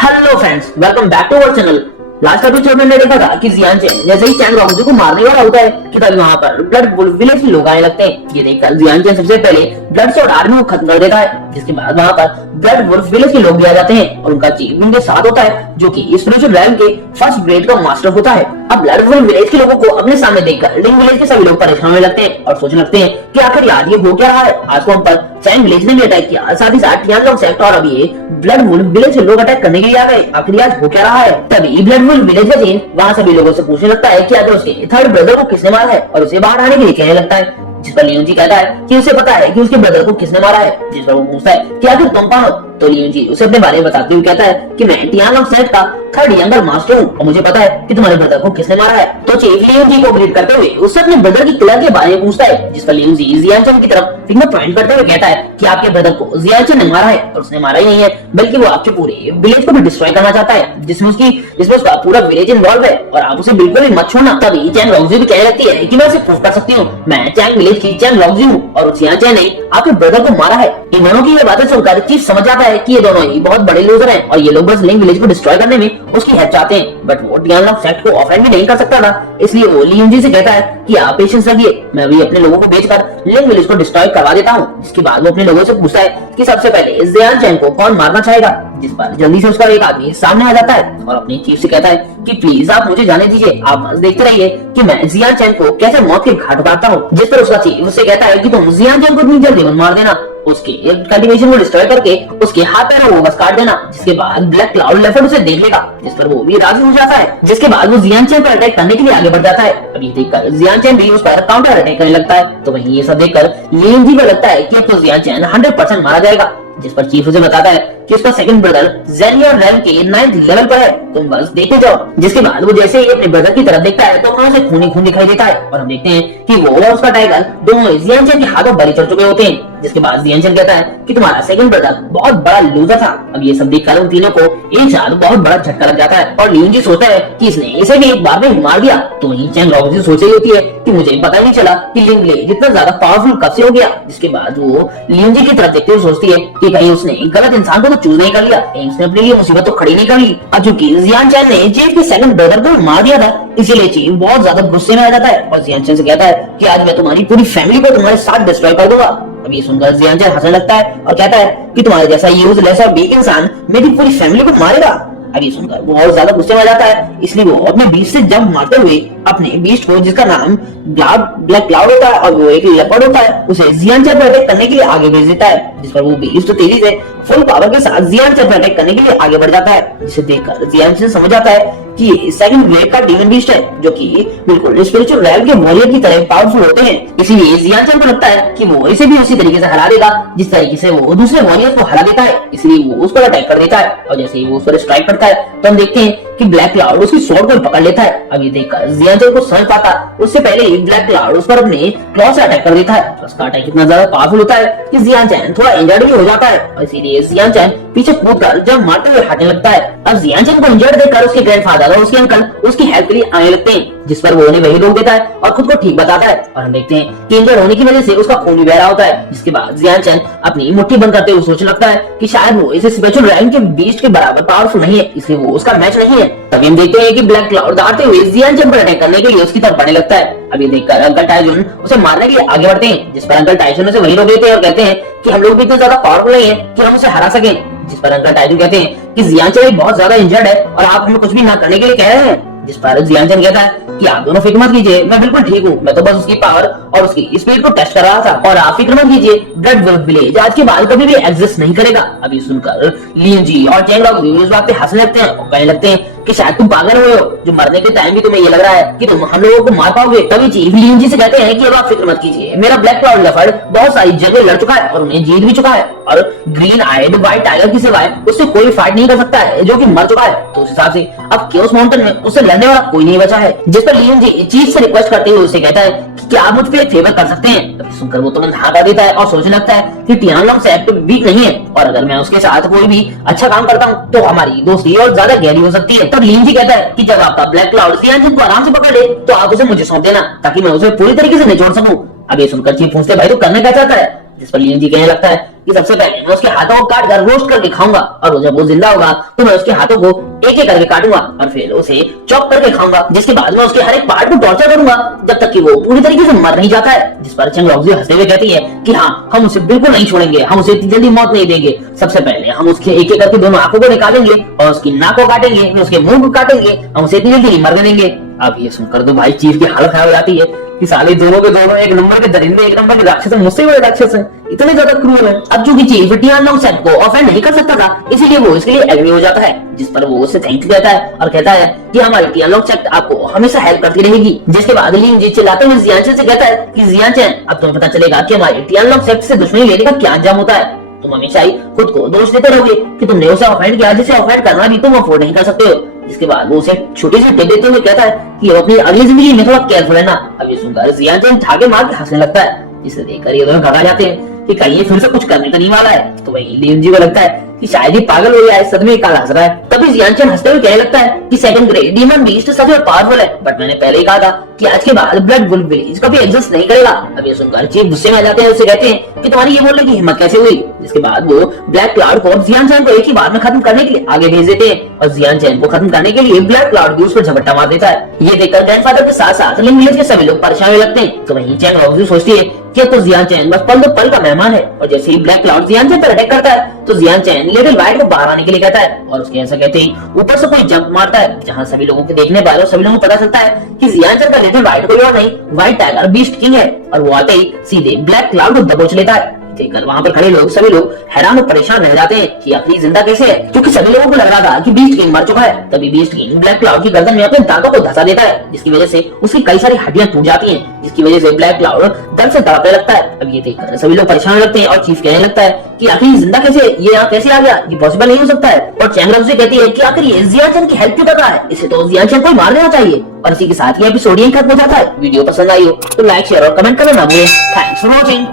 Hello friends, welcome back to our channel. Last episode में देखा था कि जियान चैन जैसे ही चैन रॉन्गजी को मारने वाला होता है कि तभी वहां पर ब्लड विलेज के लोग आने लगते हैं। ये देखकर जियान चैन सबसे पहले ब्लड स्वॉर्ड आर्मी को खत्म कर देता है, जिसके बाद वहां पर ब्लड वुल्फ विलेज के लोग भी आ जाते हैं और उनका चीफ उनके साथ होता है, जो कि स्पिरिचुअल रैम के फर्स्ट ग्रेड का मास्टर होता है। अब ब्लड वुल्फ विलेज के लोगों को अपने सामने देखकर लिंग विलेज के सभी लोग परेशान होने लगते हैं और सोचने लगते हैं कि आखिर यार ये हो क्या रहा है। आज को हम पर फैंग विलेज ने भी अटैक किया, साथ ही साथ टियानलॉन्ग सेक्ट और अभी ब्लड वुल्फ विलेज के लोग अटैक करने के लिए आ गए। आखिर आज हो क्या रहा है। तभी ब्लड वुल्फ विलेज का चीफ वहां सभी लोगों से पूछने लगता है कि आखिर उसके थर्ड ब्रदर को किसने मारा है और उसे बाहर आने के लिए कहने लगता है, जिस पर लियोन जी कहता है कि उसे पता है कि उसके ब्रदर को किसने मारा है। जिस पर वो पूछता है कि आखिर तुम कौन हो, तो लियोन जी उसे अपने बारे में बताते हुए कहता है कि मैं टियानलॉन्ग सेक्ट का थर्ड यंगर मास्टर हूँ और मुझे पता है कि तुम्हारे ब्रदर को किसने मारा है। तो चीफ लियोन जी को ग्रीट करते हुए उससे अपने ब्रदर की किलर के बारे में पूछता है, जिस पर लियोन जी जियान चैन की तरफ फिंगर पॉइंट करते हुए कहता है कि आपके ब्रदर को जियान चैन ने मारा है और उसने मारा ही नहीं है, बल्कि वो आपके पूरे विलेज को भी डिस्ट्रॉय करना चाहता है, जिसमें उसका पूरा विलेज इन्वॉल्व है और आप उसे बिल्कुल भी मत छोड़ना। तभी चैन रॉन्गजी भी कहने लगती है कि मैं उसे प्रूफ कर सकती हूँ, मैं चैन विलेज की चैन रॉन्गजी हूँ और जियान चैन ने आपके ब्रदर को मारा है। इन दोनों की ये बातें सुनकर चीफ समझ जाता है कि ये दोनों ही बहुत बड़े लूजर हैं और ये लोग बस लिंग विलेज को डिस्ट्रॉय करने में उसकी हेल्प चाहते हैं, बट वो टियानलॉन्ग सेक्ट को ऑफलाइन भी नहीं कर सकता था। इसलिए वो लियोन जी से कहता है कि आप पेशेंस रखिए, मैं भी अपने लोगों को बेचकर लिंग विलेज को डिस्ट्रॉय करवा देता हूँ। इसके बाद वो अपने लोगों से पूछता है कि सबसे पहले जियान चैन को कौन मारना चाहेगा, जिस पर जल्दी से उसका एक आदमी सामने आ जाता है और अपने चीफ से कहता है कि प्लीज आप मुझे जाने दीजिए, आप बस देखते रहिए कि मैं जियान चैन को कैसे मौत के घाट उतारता हूँ। जिस पर उसका चीफ उससे कहता है कि तुम जियान चैन को इतनी जल्दी मत मार देना, उसके कल्टीवेशन को डिस्ट्रॉय करके उसके हाथ पैरों को बस काट देना, जिसके बाद ब्लैक क्लाउड लेपर्ड उसे देख लेगा, जिस पर वो भी राजी हो जाता है। जिसके बाद वो जियान चैन पर अटैक करने के लिए आगे बढ़ जाता है। अब ये देखकर जियान चैन भी उस पर काउंटर अटैक करने लगता है। तो वहीं ये सब देखकर लियोन जी को लगता है कि अब तो जियान चैन 100% मारा जाएगा, जिस पर चीफ उसे बताता है कि उसका सेकंड ब्रदर जेनियर रैम के 9th लेवल पर है, तुम बस देखते जाओ। जिसके बाद वो जैसे ही अपने ब्रदर की तरफ देखता है तो वहां से खून ही खून दिखाई देता है और हम देखते हैं कि वो और उसका टाइगर दोनों जियान चैन के हाथों बलि चढ़ चुके होते हैं। जिसके बाद जियान चैन कहता है कि तुम्हारा सेकंड ब्रदर बहुत बड़ा लूजर था। अब ये सब देखकर उन तीनों को एक साथ बहुत बड़ा झटका लग जाता है और लियोन जी सोचता है कि इसने इसे भी एक बार में मार दिया। तो वहीं चैन रॉन्गजी सोच रही होती है कि मुझे पता नहीं चला कि लिंग विलेज इतना ज्यादा पावरफुल कब से हो गया। जिसके बाद वो लियोन जी की तरफ देखते हुए सोचती है कि कहीं उसने गलत इंसान को तो चूज नहीं कर लिया, उसने अपने लिए मुसीबत तो खड़ी नहीं कर ली। अब चूंकि जियान चैन ने चीफ के सेकंड ब्रदर को मार दिया था, इसीलिए चीफ बहुत ज्यादा गुस्से में आ जाता है और जियान चैन से कहता है कि आज मैं तुम्हारी पूरी फैमिली को तुम्हारे साथ डिस्ट्रॉय कर दूंगा। अब ये सुनकर जियान चैन हंसने लगता है और कहता है कि तुम्हारे जैसा यूजलेस और वीक इंसान मेरी पूरी फैमिली को मारेगा। अब ये सुनकर वो बहुत ज्यादा गुस्से में आ जाता है, इसलिए वो अपने बीस्ट से जंप मारते हुए अपने बीस्ट को, जिसका नाम ब्लैक क्लाउड होता है और वो एक लेपर्ड होता है, उसे जियान चैन पर अटैक करने के लिए आगे भेज देता है। जिस पर वो बीस्ट तेजी से फुल पावर के साथ जियान चैन पर अटैक करने के लिए आगे बढ़ जाता है। जिसे देखकर जियान चैन समझ जाता है कि ये सेकंड ग्रेड का डीमन बीस्ट है, जो कि बिल्कुल स्पिरिचुअल रैम के वॉरियर की तरह पावरफुल होते हैं। इसीलिए जियान चैन को लगता है कि वो इसे भी उसी तरीके से हरा देगा जिस तरीके से वो दूसरे वॉरियर को हरा देता है, इसलिए वो उस पर अटैक कर देता है और जैसे ही वो उस पर स्ट्राइक करता है तो हम देखते हैं कि ब्लैक क्लाउड उसकी स्वॉर्ड को पकड़ लेता है। अब ये देखकर जियान चैन को समझ पाता उससे पहले ही ब्लैक क्लाउड उस पर अपने क्लॉ से अटैक कर देता है। तो उसका अटैक इतना ज्यादा पावरफुल होता है कि जियान चैन थोड़ा इंजर्ड भी हो जाता है और इसीलिए जियान चैन पीछे कूदकर जब मारते हुए हटने लगता है। अब जियान चैन को इंजर्ड देखकर उसके ग्रैंडफादर और उसके अंकल उसकी हेल्प के लिए आने लगते हैं, जिस पर वो उन्हें वही रोक देता है और खुद को ठीक बताता है और हम देखते हैं कि इंजर्ड होने की वजह से उसका खून भी बह रहा होता है। जिसके बाद जियान चैन अपनी मुट्ठी बंद करते हुए सोचने लगता है कि शायद वो इसे स्पिरिचुअल रैम के बीस्ट के बराबर पावरफुल नहीं है, इसलिए वो उसका मैच नहीं है। तभी हम देखते हैं कि ब्लैक क्लाउड दौड़ते हुए जियान चैन पर अटैक करने के लिए उसकी तरफ बढ़ने लगता है। अब ये देखकर अंकल टाइजन उसे मारने के लिए आगे बढ़ते हैं, जिस पर अंकल टाइजन उसे वहीं रोक देते हैं और कहते हैं कि हम लोग भी इतने ज्यादा पावरफुल नहीं है कि हम उसे हरा सकें। जिस पर अंकल टाइजन कहते हैं कि जियान चैन बहुत ज्यादा इंजर्ड है और आप हमें कुछ भी ना करने के लिए कह रहे हैं। जिस पर जियान चैन कहता है कि आप दोनों फिक्र मत कीजिए, मैं बिल्कुल ठीक हूँ, मैं तो बस उसकी पावर और उसकी स्पीड को टेस्ट कर रहा था और आप फिक्र मत कीजिए, ब्लड वुल्फ विलेज आज के बाद कभी भी एग्जिस्ट नहीं करेगा। अभी सुनकर लियोन जी और चैन रॉन्गजी इस बात पे हंसने लगते हैं और कहने लगते हैं कि शायद तुम पागल हुए हो, जो मरने के टाइम भी तुम्हें ये लग रहा है कि तुम हम लोगों को मार पाओगे। तभी चीफ लियोन जी से कहते हैं कि अब आप फिक्र मत कीजिए, मेरा ब्लैक क्लाउड लेपर्ड बहुत सारी जगह लड़ चुका है और उन्हें जीत भी चुका है और ग्रीन आइड व्हाइट टाइगर की सिवाय उससे कोई फाइट नहीं कर सकता है, जो कि मर चुका है। तो उस हिसाब से अब केओस माउंटेन में उससे लड़ने वाला कोई नहीं बचा है। जिस पर लियोन जी चीफ से रिक्वेस्ट करते हुए उसे कहता है कि क्या आप मुझ पे एक फेवर कर सकते हैं। तभी सुनकर वो तुरंत हाँ कर देता है और सोचने लगता है कि टियानलॉन्ग सेक्ट वीक नहीं है और अगर मैं उसके साथ कोई भी अच्छा काम करता हूँ तो हमारी दोस्ती और ज्यादा गहरी हो सकती है। तब लियोन जी कहता है कि जब आपका ब्लैक क्लाउड जियान चैन को आराम से पकड़ ले तो आप उसे मुझे सौंप देना ताकि मैं उसे पूरी तरीके से निचोड़ सकूं। अब ये सुनकर चीफ पूछते भाई तो करना क्या चाहता है। जिस पर लियोन जी कहने लगता है कि सबसे पहले मैं उसके हाथों को काट कर रोस्ट करके खाऊंगा, और जब वो जिंदा होगा तो मैं उसके हाथों को एक एक करके काटूंगा और फिर उसे चॉप करके खाऊंगा, जिसके बाद मैं उसके हर एक पार्ट को टॉर्चर करूंगा जब तक कि वो पूरी तरीके से मर नहीं जाता है। जिस पर चंग रॉक्सी हंसते हुए कहती है कि हाँ, हम उसे बिल्कुल नहीं छोड़ेंगे, हम उसे इतनी जल्दी मौत नहीं देंगे। सबसे पहले हम उसके एक एक करके दोनों आंखों को निकालेंगे और उसकी नाक को काटेंगे, फिर उसके मुंह को काटेंगे, हम उसे इतनी जल्दी नहीं मरने देंगे। अब ये सुनकर तो भाई चीफ की हालत खराब हो जाती है कि साले दोनों के दोनों एक नंबर के दरिंदे, एक नंबर के राक्षस, मुझसे बड़े राक्षस हैं, इतने ज्यादा क्रूर हैं। अब चूंकि चीफ टियान लॉन्गशॉट को ऑफेंड नहीं कर सकता था, इसीलिए वो इसके लिए एग्री हो जाता है, जिस पर वो उसे थैंक कहता है और कहता है कि हमारी टियान लॉन्गशॉट आपको हमेशा हेल्प करती रहेगी। जिसके बाद लिन जी चिल्लाते हुए जियांचेन से कहता है कि जियांचेन, अब तुम्हें पता चलेगा कि हमारी टियान लॉन्गशॉट से दुश्मनी लेने का क्या अंजाम होता है। तुम हमेशा ही खुद को दोष देते रहोगे कि तुमने उसे ऑफेंड किया, जिसे ऑफेंड करना भी तुम अफोर्ड नहीं कर सकते हो। इसके बाद वो उसे छोटी सी टिप देते हुए कहता है कि अब अपनी अगली जिंदगी में थोड़ा केयरफुल रहना। अब ये सुनकर जियांचेन ठाके मार के हंसने लगता है, जिसे देखकर ये दोनों घबरा जाते हैं कि कहीं ये फिर से कुछ करने तो नहीं वाला है। तो वही लिन जी को लगता है कि शायद ही पागल हो गया है, सदमे का हंस रहा है। तभी जियांचेन हंसते हुए कहने लगता है कि सेकंड ग्रेड डीमन बीस्ट सच में पावरफुल है, बट मैंने पहले ही कहा था कि आज के बाद ब्लड वुल्फ विलेज कभी एग्जिस्ट नहीं करेगा। अब ये सुनकर चीफ गुस्से में आ जाते हैं, उससे कहते हैं कि तुम्हारी ये बोलने की हिम्मत कैसे हुई। जिसके बाद वो ब्लैक क्लाउड को जियांचेन को एक ही बार में खत्म करने के लिए आगे भेज देते हैं और जियांचेन को खत्म करने के लिए ब्लैक क्लाउड भी उस पर झपट्टा मार देता है। ये देखकर ग्रैंडफादर के साथ साथ लिंग विलेज के सभी लोग परेशान होने लगते हैं। तो वहीं चैंग रॉक्सी सोचती है कि तो जियांचेन बस पल दो पल का मेहमान है, और जैसे ही ब्लैक क्लाउड जियांचेन पर अटैक करता है तो जियांचेन लिटिल व्हाइट को बाहर आने के लिए कहता है, और उसके ऐसा कहते ही ऊपर से कोई जंप मारता है, जहां सभी लोगों के देखने पर सभी लोगों को पता चलता है कि जियांचेन का लिटिल व्हाइट कोई और नहीं, व्हाइट टाइगर बीस्ट किंग है। और वो आते ही सीधे ब्लैक क्लाउड को दबोच लेता है। देखकर वहां पर खड़े लोग सभी लोग हैरान और परेशान रह जाते हैं कि आखिर जिंदा कैसे है, क्योंकि सभी लोगों को लग रहा था कि बीस्ट किंग मर चुका है। तभी बीस्ट किंग ब्लैक क्लाउड की गर्दन में अपने दांतों को धंसा देता है, जिसकी वजह से उसकी कई सारी हड्डियां टूट जाती हैं, जिसकी वजह से ब्लैक क्लाउड दर्द से तड़पने लगता है। अब ये देखकर सभी लोग परेशान लगते हैं और चीफ कहने लगता है कि आखिर जिंदा कैसे, ये यहाँ कैसे आ गया, ये पॉसिबल नहीं हो सकता है। और चैंग रॉक्सी कहती है कि आखिर ये जियांचेन की हेल्प क्यों कर रहा है, इसे तो जियांचेन को मार देना चाहिए। और इसी के साथ ये एपिसोड यहीं खत्म हो जाता है। वीडियो पसंद आई हो तो लाइक शेयर और कमेंट करना ना भूलें। Thanks for watching.